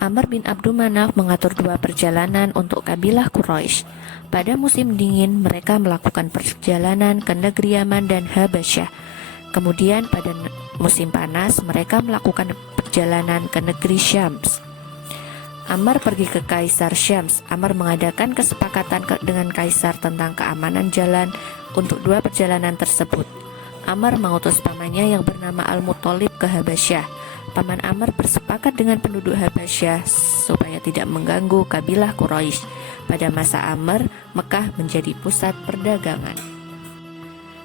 Amr bin Abdul Manaf mengatur 2 perjalanan untuk kabilah Quraisy. Pada musim dingin, mereka melakukan perjalanan ke negeri Yaman dan Habasyah. Kemudian pada musim panas, mereka melakukan perjalanan ke negeri Syams. Amr pergi ke Kaisar Syams. Amr mengadakan kesepakatan dengan Kaisar tentang keamanan jalan untuk 2 perjalanan tersebut. Amr mengutus pamannya yang bernama Al-Muttalib ke Habasyah. Paman Amr bersepakat dengan penduduk Habasyah supaya tidak mengganggu kabilah Quraisy. Pada masa Amr, Mekah menjadi pusat perdagangan.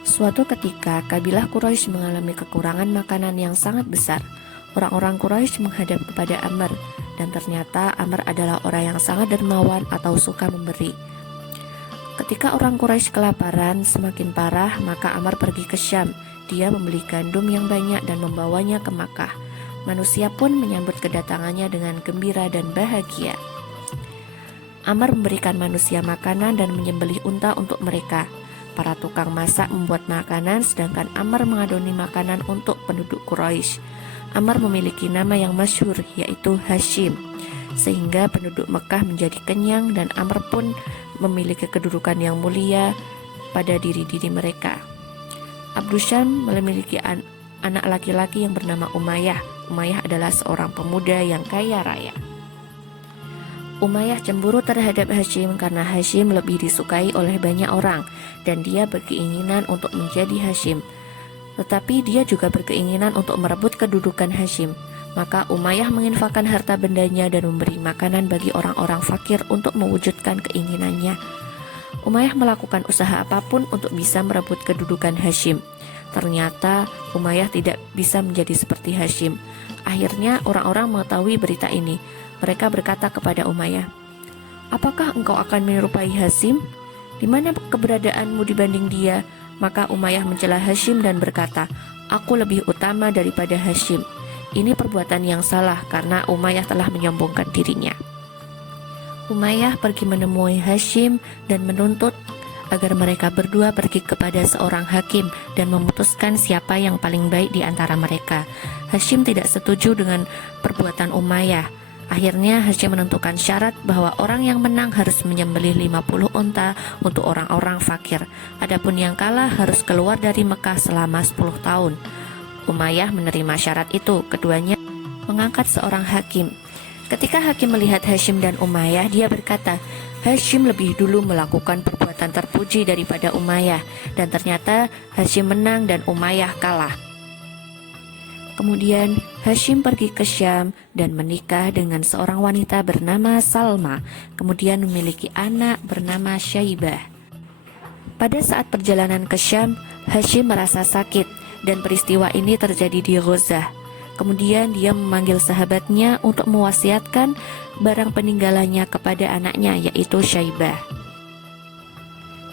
Suatu ketika, kabilah Quraisy mengalami kekurangan makanan yang sangat besar. Orang-orang Quraisy menghadap kepada Amr, dan ternyata Amr adalah orang yang sangat dermawan atau suka memberi. Ketika orang Quraisy kelaparan semakin parah, maka Amr pergi ke Syam. Dia membeli gandum yang banyak dan membawanya ke Makkah. Manusia pun menyambut kedatangannya dengan gembira dan bahagia. Amr memberikan manusia makanan dan menyembelih unta untuk mereka. Para tukang masak membuat makanan, sedangkan Amr mengadoni makanan untuk penduduk Quraisy. Amr memiliki nama yang masyhur, yaitu Hashim, sehingga penduduk Mekah menjadi kenyang dan Amr pun memiliki kedudukan yang mulia pada diri-diri mereka. Abdu Syam memiliki anak laki-laki yang bernama Umayyah. Umayyah adalah seorang pemuda yang kaya raya. Umayyah cemburu terhadap Hashim karena Hashim lebih disukai oleh banyak orang dan dia berkeinginan untuk menjadi Hashim. Tetapi dia juga berkeinginan untuk merebut kedudukan Hashim. Maka Umayyah menginfakkan harta bendanya dan memberi makanan bagi orang-orang fakir untuk mewujudkan keinginannya. Umayyah melakukan usaha apapun untuk bisa merebut kedudukan Hashim. Ternyata Umayyah tidak bisa menjadi seperti Hashim. Akhirnya orang-orang mengetahui berita ini. Mereka berkata kepada Umayyah, "Apakah engkau akan menyerupai Hashim? Di mana keberadaanmu dibanding dia?" Maka Umayyah mencela Hashim dan berkata, "Aku lebih utama daripada Hashim." Ini perbuatan yang salah karena Umayyah telah menyombongkan dirinya. Umayyah pergi menemui Hashim dan menuntut agar mereka berdua pergi kepada seorang hakim dan memutuskan siapa yang paling baik di antara mereka. Hashim tidak setuju dengan perbuatan Umayyah. Akhirnya Hashim menentukan syarat bahwa orang yang menang harus menyembelih 50 unta untuk orang-orang fakir. Adapun yang kalah harus keluar dari Mekah selama 10 tahun. Umayyah menerima syarat itu. Keduanya mengangkat seorang hakim. Ketika hakim melihat Hashim dan Umayyah, dia berkata, Hashim lebih dulu melakukan perbuatan terpuji daripada Umayyah, dan ternyata Hashim menang dan Umayyah kalah. Kemudian Hashim pergi ke Syam dan menikah dengan seorang wanita bernama Salma, kemudian memiliki anak bernama Syaibah. Pada saat perjalanan ke Syam, Hashim merasa sakit dan peristiwa ini terjadi di Ghazah. Kemudian dia memanggil sahabatnya untuk mewasiatkan barang peninggalannya kepada anaknya, yaitu Syaibah.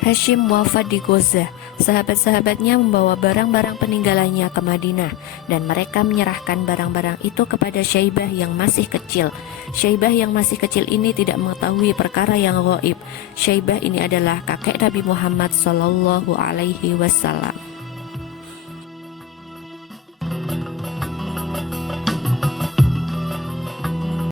Hashim wafat di Ghazah. Sahabat-sahabatnya membawa barang-barang peninggalannya ke Madinah dan mereka menyerahkan barang-barang itu kepada Syaibah yang masih kecil. Syaibah yang masih kecil ini tidak mengetahui perkara yang gaib. Syaibah ini adalah kakek Nabi Muhammad SAW.